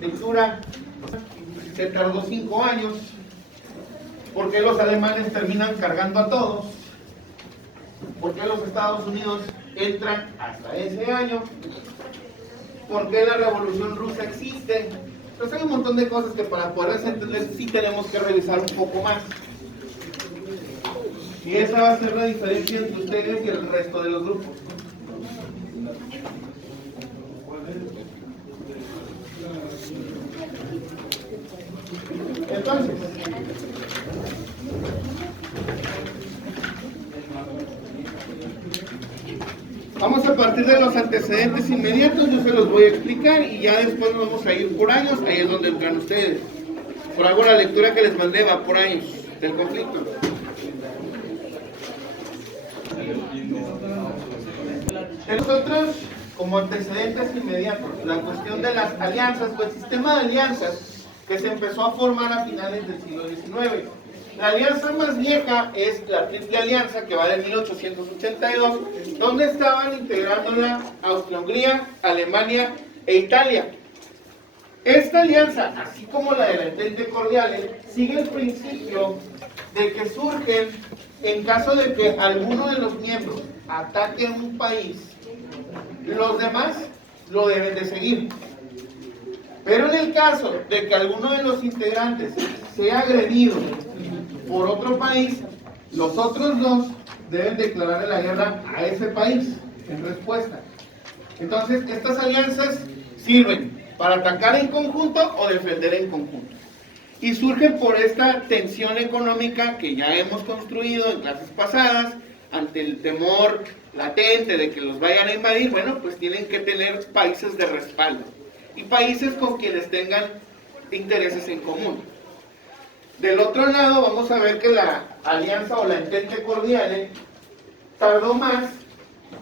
lectura se tardó 5 años. ¿Por qué los alemanes terminan cargando a todos? ¿Por qué los Estados Unidos entran hasta ese año? ¿Por qué la revolución rusa existe? Pues hay un montón de cosas que para poderlas entender sí tenemos que revisar un poco más. Y esa va a ser la diferencia entre ustedes y el resto de los grupos. Entonces, vamos a partir de los antecedentes inmediatos, yo se los voy a explicar y ya después nos vamos a ir por años, ahí es donde entran ustedes. Por algo la lectura que les mandé va por años del conflicto. Nosotros, como antecedentes inmediatos, la cuestión de las alianzas, pues el sistema de alianzas que se empezó a formar a finales del siglo XIX. La alianza más vieja es la Triple Alianza, que va de 1882, donde estaban integrándola Austria-Hungría, Alemania e Italia. Esta alianza, así como la de la Entente Cordiale, sigue el principio de que surgen en caso de que alguno de los miembros ataque un país, los demás lo deben de seguir. Pero en el caso de que alguno de los integrantes sea agredido por otro país, los otros dos deben declararle la guerra a ese país en respuesta. Entonces, estas alianzas sirven para atacar en conjunto o defender en conjunto. Y surgen por esta tensión económica que ya hemos construido en clases pasadas, ante el temor latente de que los vayan a invadir. Bueno, pues tienen que tener países de respaldo y países con quienes tengan intereses en común. Del otro lado vamos a ver que la alianza o la Entente Cordiale tardó más,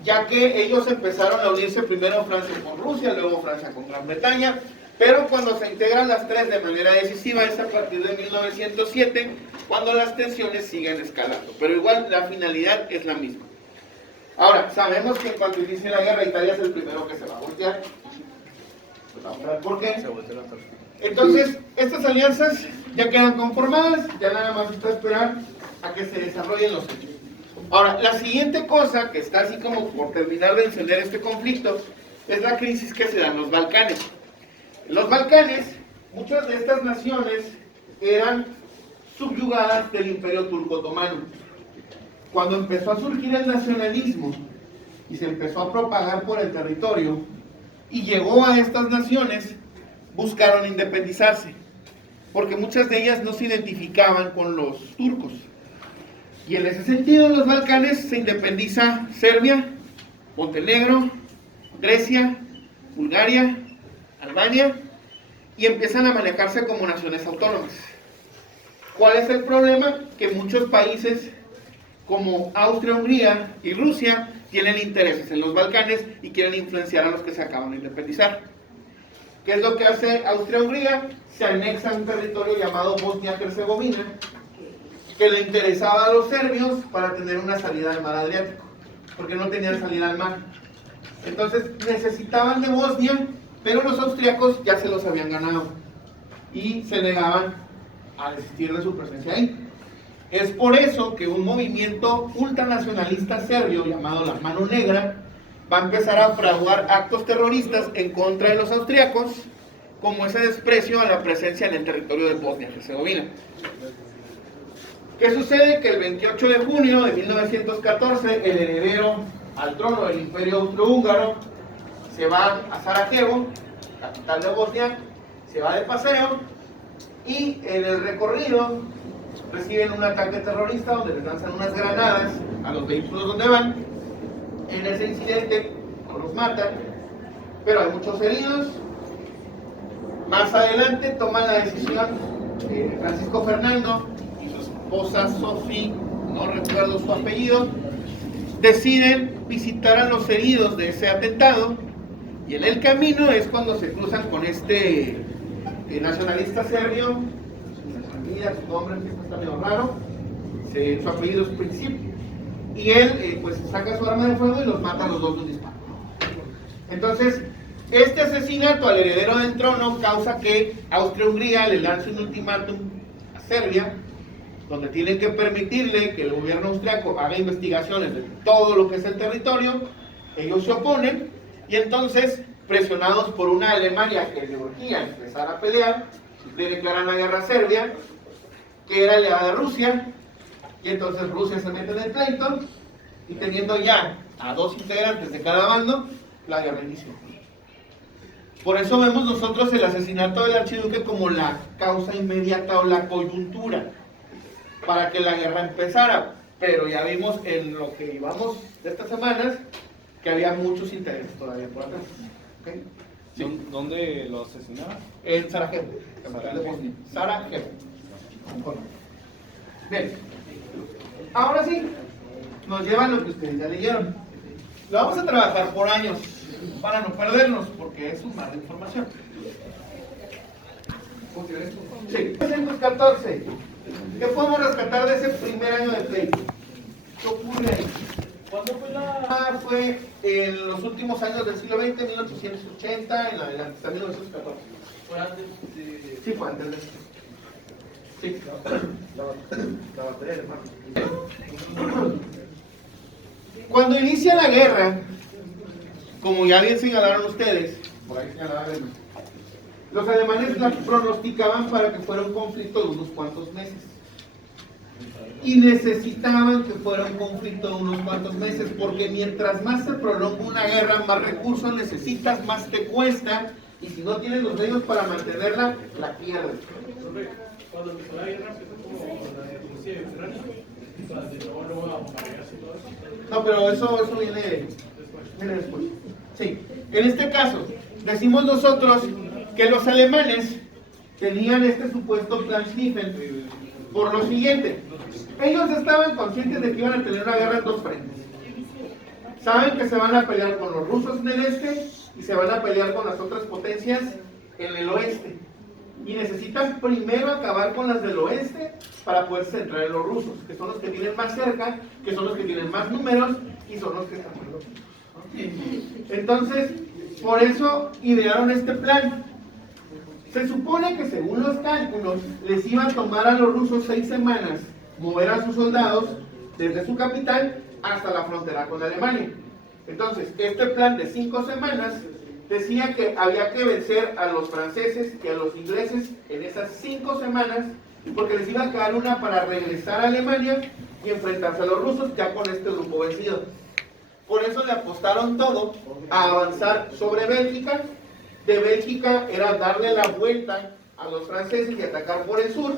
ya que ellos empezaron a unirse primero Francia con Rusia, luego Francia con Gran Bretaña, pero cuando se integran las tres de manera decisiva es a partir de 1907, cuando las tensiones siguen escalando, pero igual la finalidad es la misma. Ahora, sabemos que en cuanto inicie la guerra, Italia es el primero que se va a voltear. Pues vamos a ver por qué. Entonces, estas alianzas ya quedan conformadas, ya nada más está esperar a que se desarrollen los hechos. Ahora, la siguiente cosa que está así como por terminar de encender este conflicto es la crisis que se da en los Balcanes. En los Balcanes, muchas de estas naciones eran subyugadas del Imperio Turco Otomano. Cuando empezó a surgir el nacionalismo y se empezó a propagar por el territorio y llegó a estas naciones, buscaron independizarse, porque muchas de ellas no se identificaban con los turcos. Y en ese sentido, en los Balcanes se independiza Serbia, Montenegro, Grecia, Bulgaria, Albania, y empiezan a manejarse como naciones autónomas. ¿Cuál es el problema? Que muchos países como Austria-Hungría y Rusia tienen intereses en los Balcanes y quieren influenciar a los que se acaban de independizar. ¿Qué es lo que hace Austria-Hungría? Se anexa a un territorio llamado Bosnia-Herzegovina, que le interesaba a los serbios para tener una salida al mar Adriático, porque no tenían salida al mar. Entonces necesitaban de Bosnia, pero los austriacos ya se los habían ganado y se negaban a desistir de su presencia ahí. Es por eso que un movimiento ultranacionalista serbio llamado la Mano Negra va a empezar a fraguar actos terroristas en contra de los austriacos, como ese desprecio a la presencia en el territorio de Bosnia-Herzegovina. ¿Qué sucede? Que el 28 de junio de 1914, el heredero al trono del Imperio Austrohúngaro se va a Sarajevo, capital de Bosnia, se va de paseo y en el recorrido reciben un ataque terrorista donde les lanzan unas granadas a los vehículos donde van. En ese incidente no los matan, pero hay muchos heridos. Más adelante toman la decisión Francisco Fernando y su esposa Sophie, no recuerdo su apellido, deciden visitar a los heridos de ese atentado, y en el camino es cuando se cruzan con este nacionalista serbio. Su nombre está medio raro, su apellido es Princip, y él pues saca su arma de fuego y los mata a los dos de un disparo. Entonces Este asesinato al heredero del trono causa que Austria-Hungría le lance un ultimátum a Serbia, donde tienen que permitirle que el gobierno austriaco haga investigaciones de todo lo que es el territorio. Ellos se oponen, y entonces, presionados por una Alemania que le urgía empezar a pelear, le declaran la guerra a Serbia, que era aliada de Rusia, y entonces Rusia se mete en el pleito, y teniendo ya a dos integrantes de cada bando, la guerra inició. Por eso vemos nosotros el asesinato del archiduque como la causa inmediata o la coyuntura para que la guerra empezara. Pero ya vimos en lo que íbamos de estas semanas que había muchos intereses todavía por atrás. ¿Okay? Sí. ¿Dónde lo asesinaron? En Sarajevo, capital de Bosnia. Sarajevo. Bien. Ahora sí, nos llevan lo que ustedes ya leyeron. Lo vamos a trabajar por años, para no perdernos, porque es un mar de información. Sí, 1914. ¿Qué podemos rescatar de ese primer año de pleito? ¿Qué ocurre ahí? ¿Cuándo fue la...? Fue en los últimos años del siglo XX, 1880, en adelante, hasta 1914. ¿Fue antes de...? Sí, fue antes de eso. Sí, la batalla de Mar. Cuando inicia la guerra, como ya bien señalaron ustedes, por ahí señalaban, los alemanes la pronosticaban para que fuera un conflicto de unos cuantos meses. Y necesitaban que fuera un conflicto de unos cuantos meses, porque mientras más se prolonga una guerra, más recursos necesitas, más te cuesta, y si no tienes los medios para mantenerla, la pierdes. Cuando empezó la guerra, empezó como la Rusia y Ucrania, luego a bombardearse y todo eso. No, pero eso viene después. Sí, en este caso, decimos nosotros que los alemanes tenían este supuesto plan Schlieffen por lo siguiente. Ellos estaban conscientes de que iban a tener una guerra en dos frentes. Saben que se van a pelear con los rusos en el este y se van a pelear con las otras potencias en el oeste. Y necesitan primero acabar con las del oeste para poder centrar en los rusos, que son los que tienen más cerca, que son los que tienen más números y son los que están más lejos. Entonces, por eso idearon este plan. Se supone que según los cálculos les iba a tomar a los rusos 6 semanas mover a sus soldados desde su capital hasta la frontera con Alemania. Entonces, este plan de 5 semanas decía que había que vencer a los franceses y a los ingleses en esas 5 semanas, porque les iba a quedar una para regresar a Alemania y enfrentarse a los rusos ya con este grupo vencido. Por eso le apostaron todo a avanzar sobre Bélgica. De Bélgica era darle la vuelta a los franceses y atacar por el sur,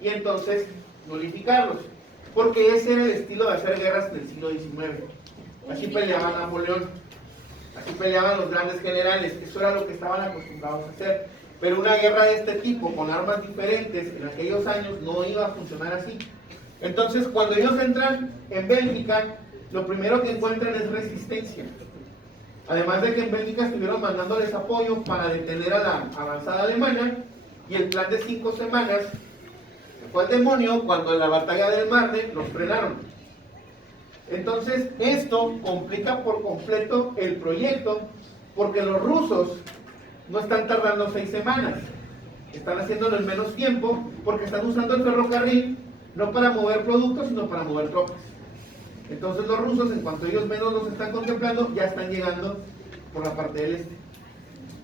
y entonces nulificarlos, porque ese era el estilo de hacer guerras del siglo XIX. Así peleaba Napoleón, así peleaban los grandes generales, eso era lo que estaban acostumbrados a hacer. Pero una guerra de este tipo, con armas diferentes, en aquellos años no iba a funcionar así. Entonces, cuando ellos entran en Bélgica, lo primero que encuentran es resistencia. Además de que en Bélgica estuvieron mandándoles apoyo para detener a la avanzada alemana, y el plan de 5 semanas fue al demonio cuando en la batalla del Marne los frenaron. Entonces esto complica por completo el proyecto, porque los rusos no están tardando 6 semanas, están haciéndolo en menos tiempo, porque están usando el ferrocarril no para mover productos, sino para mover tropas. Entonces los rusos, en cuanto ellos menos los están contemplando, ya están llegando por la parte del este.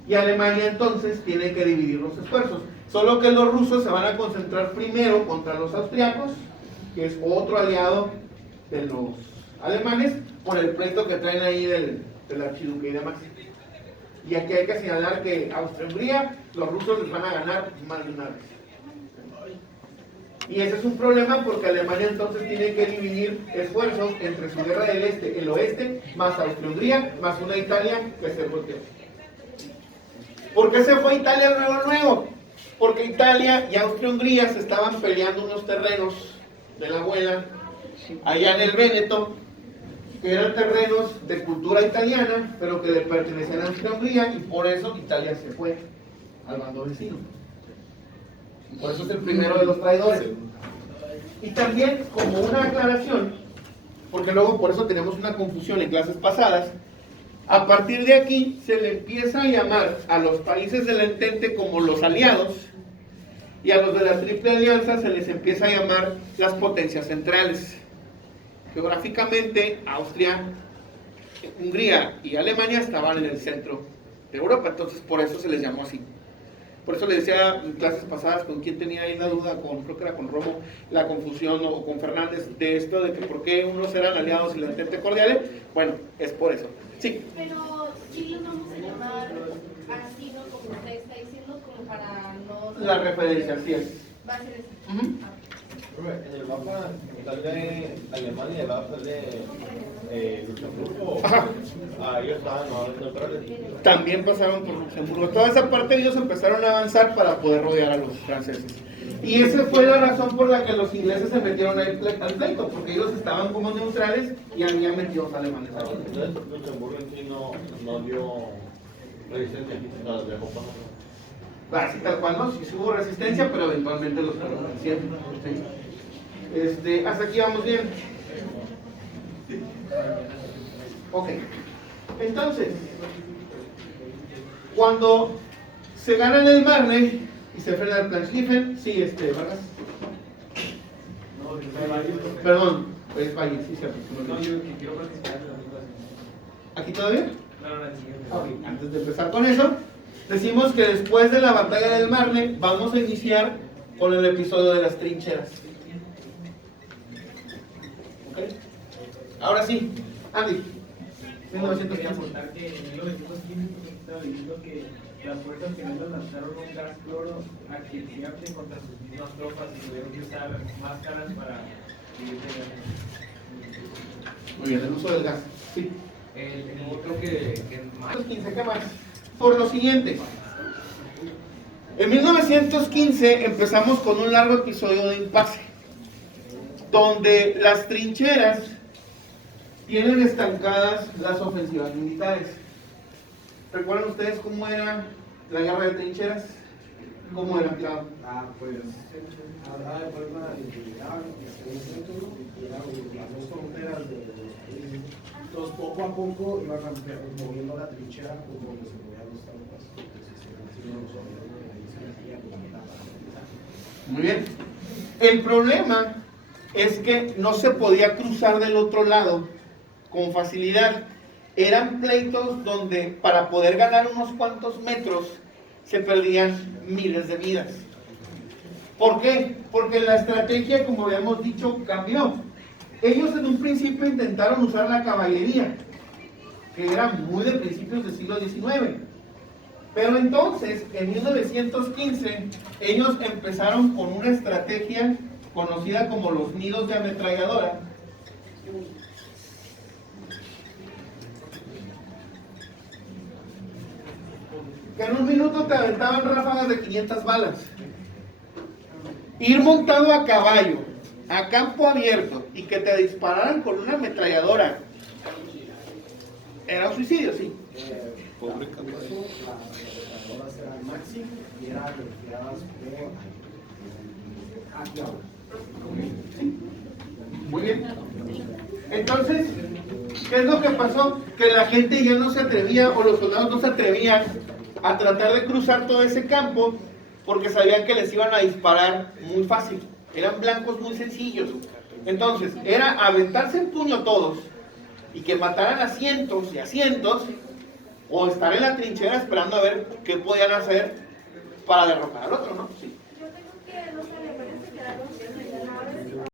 Y Alemania entonces tiene que dividir los esfuerzos. Solo que los rusos se van a concentrar primero contra los austriacos, que es otro aliado de los alemanes, por el pleito que traen ahí del archiduque y demás. Y aquí hay que señalar que Austria-Hungría, los rusos les van a ganar más de una vez. Y ese es un problema, porque Alemania entonces tiene que dividir esfuerzos entre su guerra del este, el oeste, más Austria-Hungría, más una Italia que se volteó. ¿Por qué se fue a Italia luego? Porque Italia y Austria-Hungría se estaban peleando unos terrenos de la abuela allá en el Véneto, que eran terrenos de cultura italiana, pero que le pertenecían a Austria-Hungría, y por eso Italia se fue al bando vecino. Y por eso es el primero de los traidores. Y también, como una aclaración, porque luego por eso tenemos una confusión en clases pasadas, A partir de aquí se le empieza a llamar a los países del Entente como los aliados, y a los de la Triple Alianza se les empieza a llamar las potencias centrales. Geográficamente, Austria, Hungría y Alemania estaban en el centro de Europa, entonces por eso se les llamó así. Por eso le decía en clases pasadas, con quién tenía ahí la duda, creo que era con Romo, la confusión, o con Fernández, de esto de que por qué unos eran aliados y la Entente cordiales. Bueno, es por eso. Sí. Pero sí los vamos a llamar así, ¿no? Como usted está diciendo, como para no... La referencia, así es. Va a ser eso. En el mapa sale Alemania y debajo sale Luxemburgo. Ajá. Ellos estaban neutrales. También pasaron por Luxemburgo. Toda esa parte ellos empezaron a avanzar para poder rodear a los franceses. Y esa fue la razón por la que los ingleses se metieron al pleito, porque ellos estaban como neutrales y habían metido a los alemanes ahí. Entonces Luxemburgo en sí no dio resistencia a los de Europa. Así tal cual, no, sí hubo resistencia, pero eventualmente los vencieron. Sí. Hasta aquí vamos bien. Ok. Entonces, cuando se gana el Marne y se frena el Plan Schlieffen, sí, ¿verdad? Perdón, es Valle, sí, cierto. No, yo que quiero participar en la misma. ¿Aquí todavía? No, la siguiente. Ok, antes de empezar con eso, decimos que después de la batalla del Marne vamos a iniciar con el episodio de las trincheras. ¿Ok? Ahora sí, Andy. Quería 1915. apuntar que en 1915 estaba diciendo que las fuerzas gemelas lanzaron un gas cloro asfixiante contra sus mismas tropas y tuvieron que usar máscaras para vivir de gas. Muy bien, el uso del gas. Sí. Otro que más. 1915, ¿qué más? Por lo siguiente. En 1915 empezamos con un largo episodio de impasse, donde las trincheras tienen estancadas las ofensivas militares. ¿Recuerdan ustedes cómo era la guerra de trincheras? ¿Cómo era, claro? Pues hablaba de forma individual, en un centro, y eran las dos fronteras de los países. Entonces, poco a poco iban moviendo la trinchera por donde se movían los tanques. Muy bien. El problema es que no se podía cruzar del otro lado con facilidad. Eran pleitos donde para poder ganar unos cuantos metros se perdían miles de vidas. ¿Por qué? Porque la estrategia, como habíamos dicho, cambió. Ellos en un principio intentaron usar la caballería, que era muy de principios del siglo XIX. Pero entonces, en 1915, ellos empezaron con una estrategia conocida como los nidos de ametralladora, que en un minuto te aventaban ráfagas de 500 balas. Ir montado a caballo, a campo abierto, y que te dispararan con una ametralladora, era un suicidio, sí. Pobre caballo. Las ametralladoras eran máximo y eran empleadas por Muy bien. Entonces, ¿qué es lo que pasó? Que la gente ya no se atrevía, o los soldados no se atrevían a tratar de cruzar todo ese campo, porque sabían que les iban a disparar muy fácil. Eran blancos muy sencillos. Entonces, era aventarse en puño todos, y que mataran a cientos y a cientos, o estar en la trinchera esperando a ver qué podían hacer para derrotar al otro, ¿no? Sí.